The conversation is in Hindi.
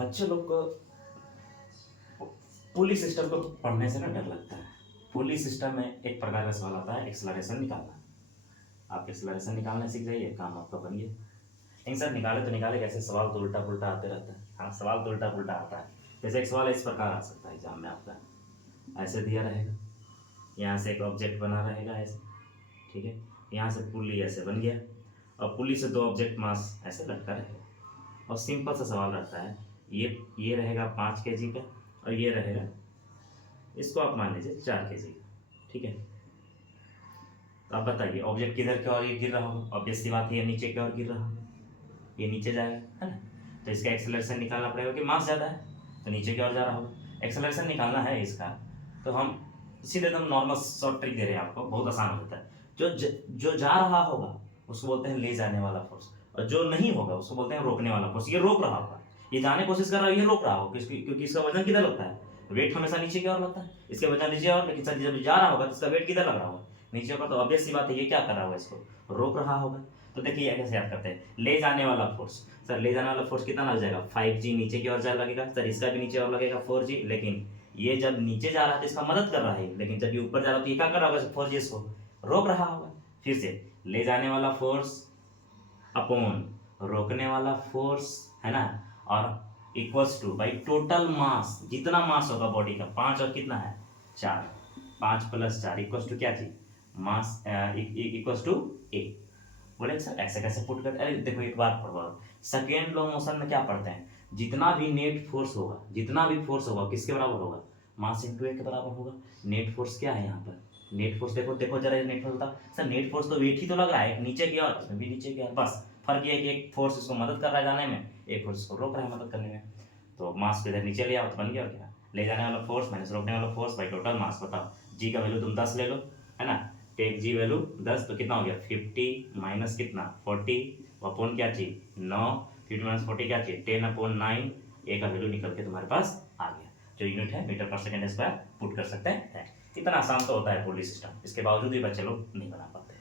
बच्चे लोग को पुली सिस्टम को पढ़ने से ना डर लगता है। पुली सिस्टम में एक प्रकार का सवाल आता है एक्सलरेशन निकालना। आप एक्सलरेशन निकालना सीख जाइए, काम आपका बन गया। लेकिन सर निकाले तो निकाले कैसे, सवाल तो उल्टा पुल्टा आते रहता है। हाँ, सवाल तो उल्टा पुल्टा आता है। जैसे एक सवाल इस प्रकार आ सकता है एग्जाम में आपका, ऐसे दिया रहेगा, यहाँ से एक ऑब्जेक्ट बना रहेगा ऐसे, ठीक है, यहाँ से पुली ऐसे बन गया और पुली से दो ऑब्जेक्ट मास ऐसे लटका रहेगा और सिंपल सा सवाल रहता है, ये रहेगा 5 kg का और ये रहेगा, इसको आप मान लीजिए 4 kg का, ठीक है। तो आप बताइए ऑब्जेक्ट किधर की ओर ये गिर रहा होगा, ऑब्वियस सी बात है ये नीचे की ओर गिर रहा होगा, ये नीचे जाएगा, है ना। तो इसका एक्सेलरेशन निकालना पड़ेगा कि मास ज़्यादा है तो नीचे की ओर जा रहा होगा। एक्सेलरेशन निकालना है इसका, तो हम सीधे एकदम नॉर्मल शॉर्ट ट्रिक दे रहे हैं आपको, बहुत आसान होता है। जो जा रहा होगा उसको बोलते हैं ले जाने वाला फोर्स, और जो नहीं होगा उसको बोलते हैं रोकने वाला फोर्स। ये रोक रहा होगा, ये जाने की कोशिश कर रहा है, ये रोक रहा होगा, क्योंकि इसका वजन किधर लगता है, वेट हमेशा नीचे की ओर लगता है, इसके वजन नीचे और, लेकिन सर जब जा रहा होगा तो इसका वेट किधर लग रहा होगा, नीचे होगा। तो ऑब्वियस सी बात है ये क्या कर रहा होगा, इसको रोक रहा होगा। तो देखिए कैसे याद करते हैं, ले जाने वाला फोर्स, सर ले जाने वाला फोर्स कितना लग जाएगा, 5G नीचे की ओर जा लगेगा, सर इसका भी नीचे और लगेगा 4G, लेकिन ये जब नीचे जा रहा है तो इसका मदद कर रहा है, लेकिन जब ये ऊपर जा रहा है तो ये क्या कर रहा होगा, 4G इसको रोक रहा होगा। फिर से ले जाने वाला फोर्स अपॉन रोकने वाला फोर्स, है ना, और इक्वल्स टू भाई टोटल मास, जितना मास होगा बॉडी का 5 और कितना है 4, 5 + 4 इक्वल्स टू क्या चीज, मास इक्वल्स टू ए। बोले सर ऐसे कैसे पुट करते, अरे देखो एक बात पढ़ो, सेकेंड लॉ मोशन में क्या पढ़ते हैं, जितना भी नेट फोर्स होगा, जितना भी फोर्स होगा किसके बराबर होगा, मास इंटू ए के बराबर होगा। नेट फोर्स क्या है यहाँ पर, नेट फोर्स देखो देखो जरा, नेट फोर्स बता सर, नेट फोर्स तो वेट ही तो लग रहा है, एक नीचे की ओर इसमें भी नीचे की ओर, बस फर्क ये है कि एक फोर्स इसको मदद कर रहा है जाने में, एक फोर्स इसको रोक रहा है मदद करने में। तो मास को इधर नीचे ले आओ तो बन गया, और क्या, ले जाने वाला फोर्स माइनस रोकने वाला फोर्स बाई टोटल मास। बताओ जी का वैल्यू तुम 10 ले लो, है ना, टेक जी वैल्यू 10, तो कितना हो गया 50 माइनस कितना 40 अपॉन क्या चीज 9, 50 माइनस 40 क्या चीज 10/9, ए का वैल्यू निकल के तुम्हारे पास आ गया, जो यूनिट है मीटर पर सेकेंड स्क्वायर पुट कर सकते हैं। इतना आसान तो होता है पुली सिस्टम, इसके बावजूद भी बच्चे लोग नहीं बना पाते।